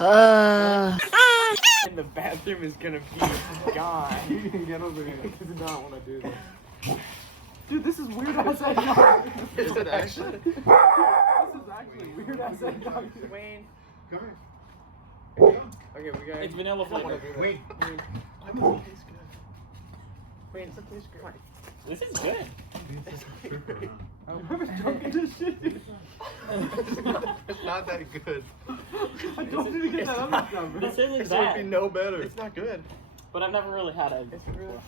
And the bathroom is gonna be gone. You can get over here. I do not want to do this. Dude, this is weird ass eggnog. Is it actually? This is actually weird ass eggnog. Wayne. Come here. Okay, we got. It's vanilla flavor. Wait. Why does it taste good? Wayne, it's a taste great. This is good. I was drinking this shit, dude. It's not that good. I told you to get that other stuff, bro. This isn't This would be bad. no better. It's not good. But I've never really had egg It's before. really.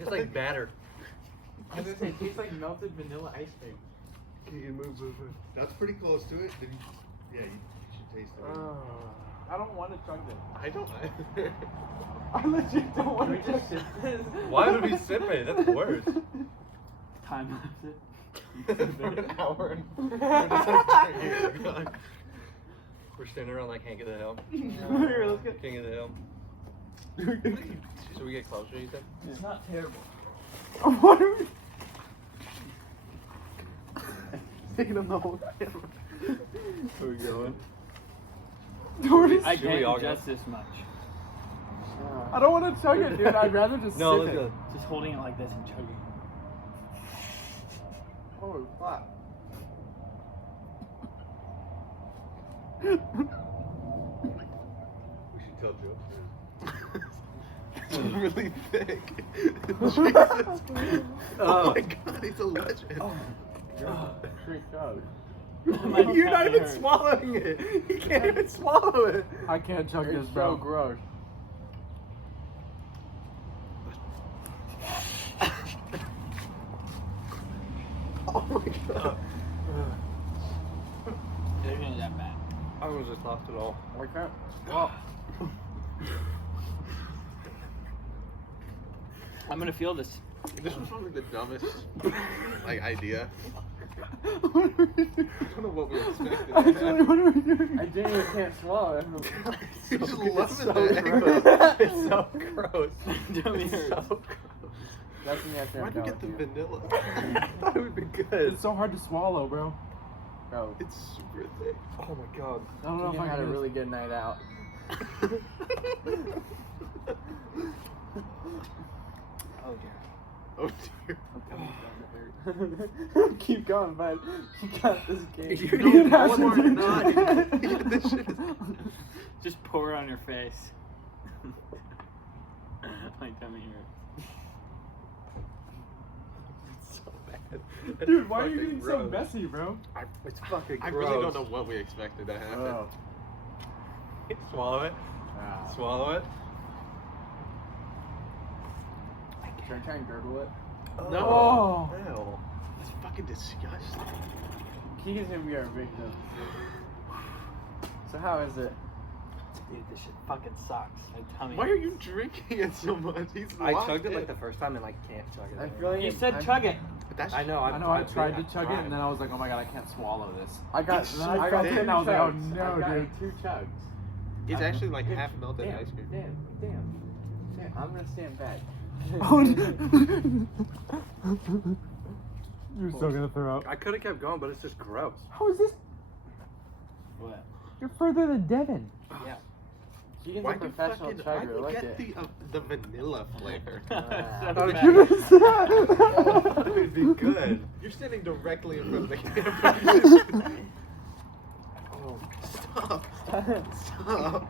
It's like batter. I was gonna say, it tastes like melted vanilla ice cream. You move. That's pretty close to it. Yeah, you should taste it. I don't want to chug this. I don't either. I legit don't want to chug sip this. Why would we sip it? That's worse. Time lapse it. For an hour and we're just like drinking. We're standing around like Hank of the Hill. Here, let's get. King of the Hill. Should we get closer, you think? It's not terrible. What are we? Taking them the whole time. Where are we going? Dory, I Should we can't all eat go? just this much. I don't want to chug it, dude. I'd rather just No, sip let's it. go. Just holding it like this and chugging. Oh, fuck. We should tell jokes. It's really thick. Jesus. Oh my god, he's a legend. Great chug. My You're not tummy even hurts. swallowing it. He can't even swallow it. I can't chug It's this, bro. so gross. Oh my god. It isn't that bad. I almost just lost it all. I can't. Well, I'm gonna feel this. This was probably the dumbest like idea. what are we doing? I don't know what we expected. Actually, what are we doing? I genuinely can't swallow it. It's so loving gross. that. It's so gross. Tummy It's hurts. so gross. That's me after Why'd you I'm get the done with you. vanilla? I thought it would be good. It's so hard to swallow, bro. Bro, It's super thick. Oh my god. I don't know you if I had a can really good night out. Oh dear. Oh dear. Keep going, bud. You got this game. You're No, one more dude. nut. This shit is Just pour it on your face. My tummy hurts. so bad. It's Dude, why are you fucking getting so gross. messy, bro? It's fucking I gross. really don't know what we expected to happen. Oh. Swallow it. Ah. Swallow it. Should I try and gurgle it? No. Ew. It's fucking disgusting. Keegan's gonna be our victim. So how is it? Dude, this shit fucking sucks. My tummy. Why are you drinking it so much? He's I locked chugged it like in. the first time and like can't chug it. I feel like You said I'm- chug it. But that's I know. I know. I tried to chug it, and then I was like, "Oh my god, I can't swallow this." I got. It's And then so I felt thick. it, and I was like, "Oh chugs. no, I got dude." 2 chugs. It's actually like half melted Damn, ice cream. damn. I'm gonna stand back. Oh, You're still gonna throw up. I could have kept going, but it's just gross. How is this? What? You're further than Devin. Yeah. Keegan's Why a do you professional fucking? Why do chugger. you Look get at. the vanilla flavor? So That bad. would be good. You're standing directly in front of the camera. Oh, stop! Stop!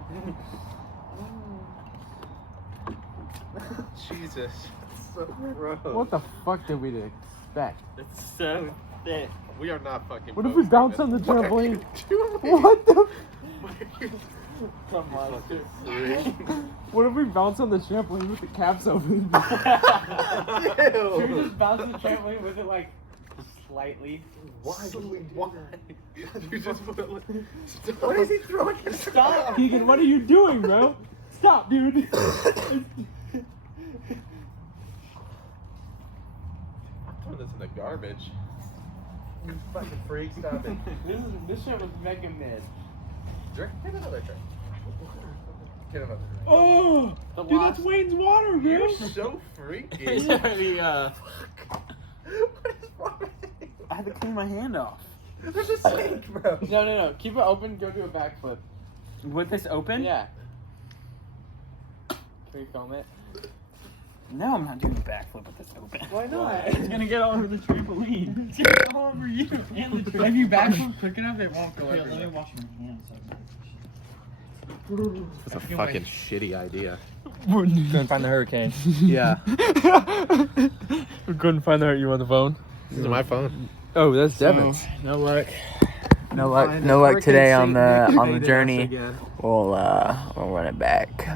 Jesus, that's so gross. What the fuck did we expect? It's so thick. We are not fucking. What if we posting bounce this. on the What are trampoline? you doing? What the? What are you? Come on, let's do it. What if we bounce on the trampoline with the caps open? Should we Ew. just bounce the trampoline with it like slightly? Why? Why? You just put it like. Stop. What is he throwing? Stop! Keegan, what are you doing, bro? Stop, dude. Throw this in the garbage. You fucking freak, stop it. This shit was mega mid. Drink. Get another drink. Get another drink. Oh, The dude, that's wasp. Wayne's water, bro. You're so freaky. It's already, What is wrong with you? I had to clean my hand off. There's a sink, bro. No. Keep it open. Go do a backflip. With this open? Yeah. Can we film it? No, I'm not doing a backflip with this open. Why not? It's gonna get all over the trampoline. It's gonna get all over you and the trampoline. If you backflip quick enough, it won't go Here, everywhere. let me wash my hands. That's a fucking shitty idea. Couldn't find the hurricane. Yeah. We couldn't find the you on the phone. This is my phone. Oh, that's Devin's. No luck. No luck. Find No it. luck today on Hurricane the Satan journey. again. We'll run it back.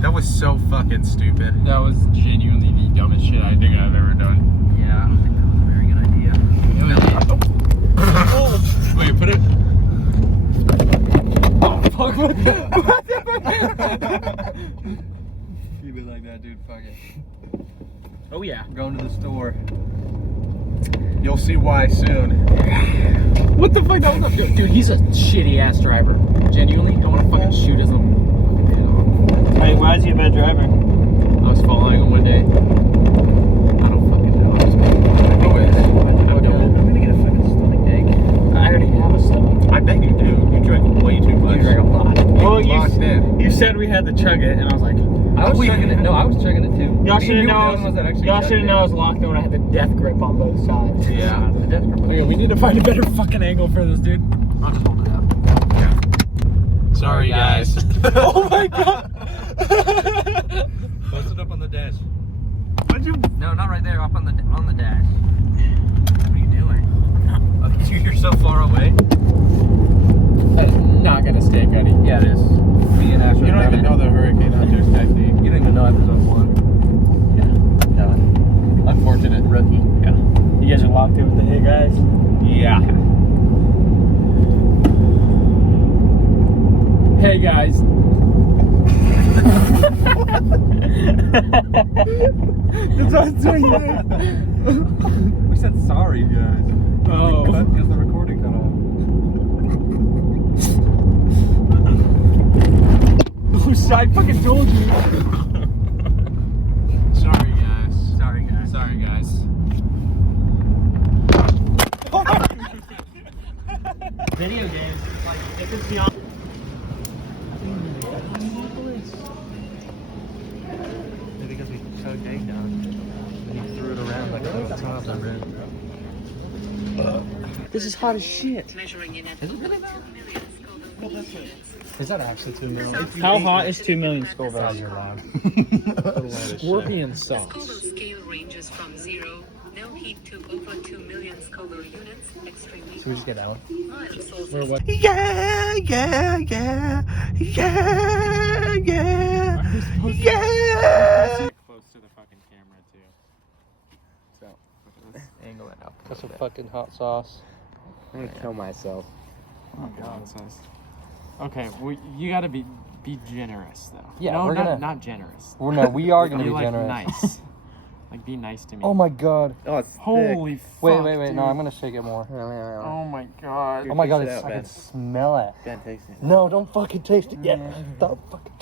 That was so fucking stupid. That was genuinely the dumbest shit I think I've ever done. Yeah, I don't think that was a very good idea. Wait, put it. Oh, fuck. Keep it like that, dude. Fuck it. Oh, yeah. I'm going to the store. You'll see why soon. What the fuck? That was a dude. He's a shitty ass driver. Genuinely, I want to fucking shoot his little. Hey, why is he a bad driver? I was following him one day. I don't fucking know. I was I'm gonna get a fucking stomach ache. I already have a stomach. I bet you do. You drink way too much. You drank a lot. Well, Locked in. you said we had to chug it, and I was like, I was chugging it. No, I was chugging it too. y'all Me should and have you were the ones that actually known. Y'all chugged should have it. known I was locked in when I had the death grip on both sides. Yeah. The death grip. Okay, we need to find a better fucking angle for this, dude. I'll just hold it up. Sorry, guys. Oh my god. Post it up on the dash. What'd you? No, not right there. Up on the dash. What are you doing? You're so far away. That is not gonna stay, Cuddy. Yeah, it is. Me and Ash. You don't even know the hurricane hunter's technique. You don't even know episode 1. Yeah. Done. Unfortunate. Rookie. Yeah. You guys are locked in with the hey guys. Yeah. Hey guys. That's what I was doing. We said sorry, guys. Oh. Because the recording cut off. I fucking told you. Sorry, guys. Sorry, guys. Sorry, guys. Video games, like, if it's beyond. Maybe because we chugged Eggnog. And he threw it around like a little toddler. This is hot as shit. Is that actually 2 million? How hot is 2 million Scoville? You're loud. Scorpion sauce. Scoville scale ranges from 0, no heat, to over 2 million Scoville units, extremely Should we just get out? mild sources. Or what? Yeah, yeah, yeah, yeah, yeah, yeah. Close to the fucking camera too. So let's angle it up. That's some fucking hot sauce. I'm gonna kill myself. Oh god, it's nice. Okay, well, you gotta be generous though. Yeah, no, we're not, gonna- not generous. Well, no, we are gonna Be be like generous. nice. Like be nice to me. Oh my god. Oh, it's Holy fuck. Wait, dude. dude. No, I'm gonna shake it more. Oh my god. Oh my god, taste it it's, out, I Ben. can smell it. Ben, taste it. No, don't fucking taste it yet. Don't fucking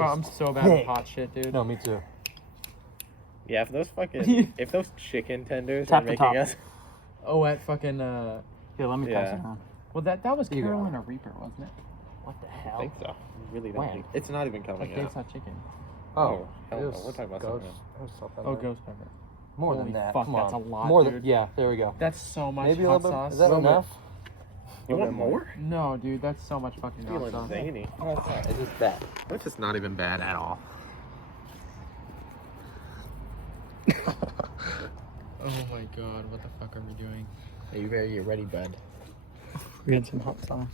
I'm so bad thick. at hot shit, dude. No, me too. Yeah, if those fucking, if those chicken tenders are Tap the making top. us, Oh, at fucking Here, let me pass Yeah. it on. well that was You go. Carolina Reaper, wasn't it? What the I hell? think so. I really don't When? think it's not even coming Like Dave's out. Hot Chicken. Oh, hell it no, was we're talking about ghost. something It was something Oh, like- ghost pepper. More Holy than that. fuck, Come that's on. a lot, More dude. than yeah. There we go. That's so much Maybe a hot little bit. sauce. Is that Little bit. enough? You want more? No, dude, that's so much fucking hot Feeling sauce. zany. It's just that. That's just not even bad at all. Oh my god, what the fuck are we doing? Are you ready? You ready, bud? We're getting some hot sauce.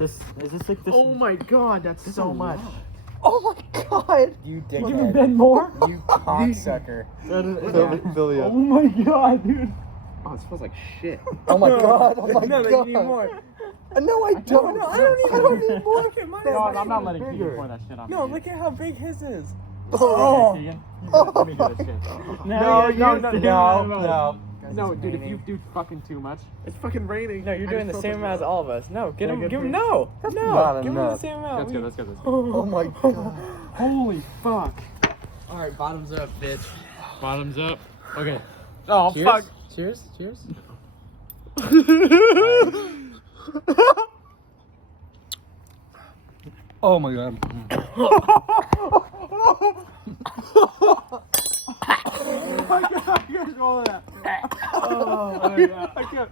Is this like this? Oh my god, that's so much. Oh my god! You Give me dickhead. Ben more? You cocksucker. Oh my god, dude. Oh, it smells like shit. Oh my god! Oh my No, god! you need more. No, I don't. No, I don't need more. Look at mine. No, It's I'm not fucking letting bigger. you pour that shit on No, me. look at how big his is. Oh. Keegan, let me do this shit. No, No. No, dude, if you do fucking too much. It's fucking raining. No, you're doing the same amount as all of us. No, get him. good Give for him. you. No, not no. Give him the enough. same amount. That's good, that's good, that's good. Oh my god. Holy fuck. Alright, bottoms up, bitch. Bottoms up. Okay. Oh, Cheers. fuck. Cheers. Cheers. Oh my god. I can't swallow that. Oh, my God. I can't.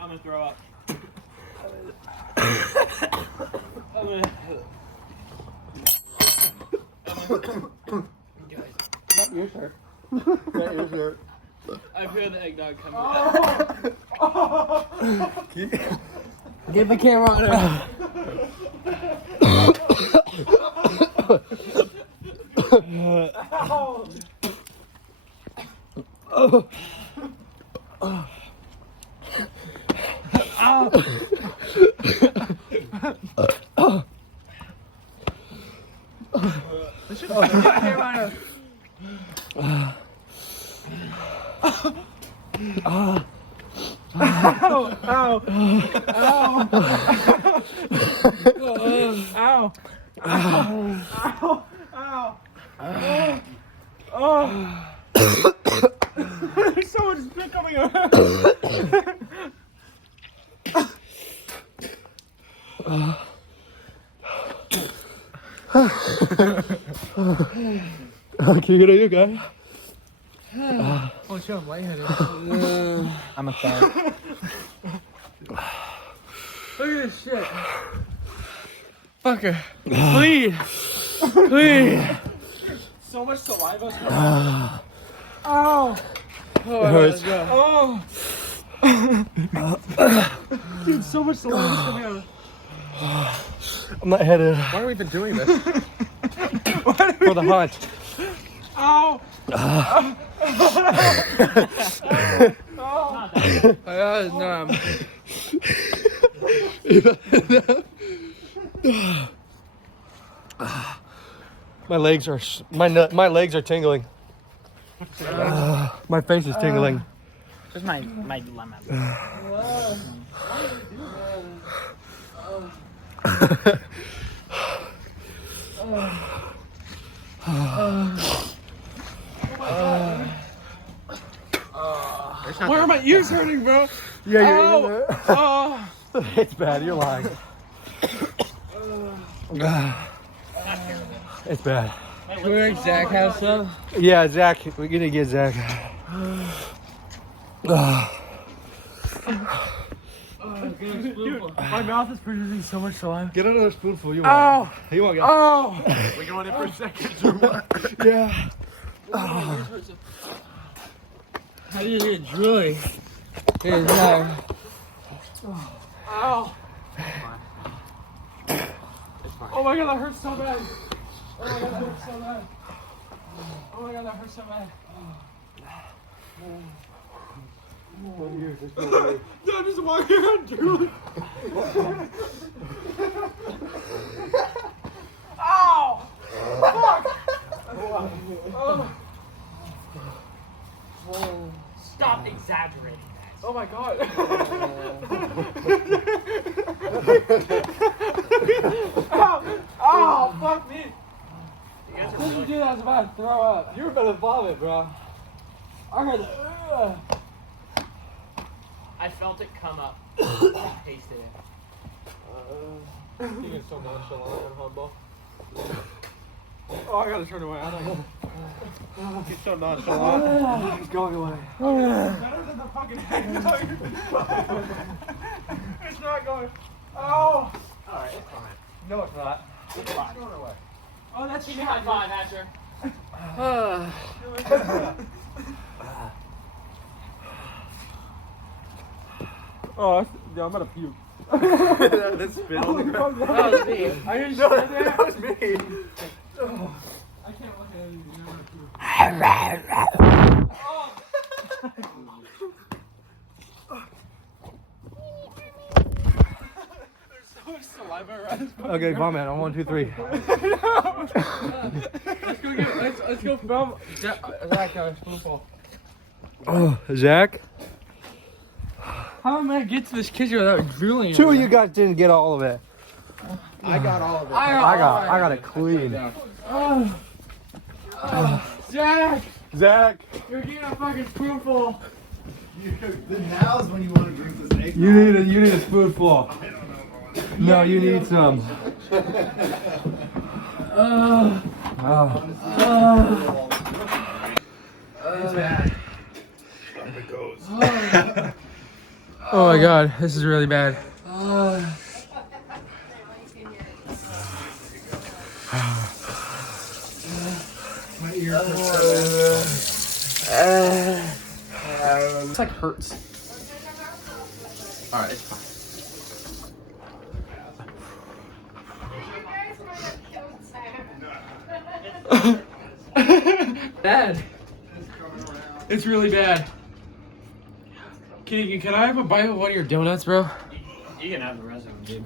I'm gonna throw up. Not your shirt. Not your shirt. I feel the eggnog coming. Get the camera on her. There's so much spit coming out. Okay, good, are you okay? Oh, shit, I'm lightheaded. I'm a fan. Look at this shit. Fucker. Please. Please. So much saliva. Oh. It hurts. Oh. Dude, so much saliva coming out. I'm not headed Why are we even doing this? for the hunt. Ow. My legs are my legs are tingling. My face is tingling. Just my lemon. Why are my ears hurting, bro? Yeah, Oh. it's bad. You're lying. It's bad. Can we make Zach have some? Yeah, Zach. We're gonna get Zach. Dude, my mouth is producing so much saliva. Get another spoonful. You Ow. want? You want? Oh. We going in for seconds or what? Yeah. How do you get drooling? Here's Zach. Ow. Oh my god, that hurts so bad. Oh my god, that hurts so bad. Oh my god, that hurts so bad. Dude, I'm just walking around drooling. Ow! Fuck! Stop exaggerating that. Oh my god. Ow! Ow! Fuck me! Didn't do that, I was about to throw up. You were about to vomit, bro. I heard the. I felt it come up. I tasted it. You're so nonchalant and humble. Oh, I gotta turn away. I don't know. He's so nonchalant. He's going away. Better than the fucking eggnog. It's not going. Oh! Alright, it's fine. No, it's not. It's fine. Oh, that's Give me a high five, Hatcher. Oh, yeah, I'm gonna puke. That's spit on the ground. That was me. I didn't No, say that was me. I can't look at anything. I'm gonna puke. There's so much saliva around this fucking Okay, vomit on 1, 2, 3. Let's go film Zach got a spoonful. Oh, Zach. How am I gonna get to this kitchen without drooling? 2 of you guys didn't get all of it. I got all of it. I got it clean. Jack, Zach, you're getting a fucking spoonful. Now's when you want to drink this egg. you need a spoonful. No, you need some. Oh my god, this is really bad. My ear it's like hurts. Alright. Bad. It's really bad. Can I have a bite of one of your donuts, bro? You can have the rest of them, dude.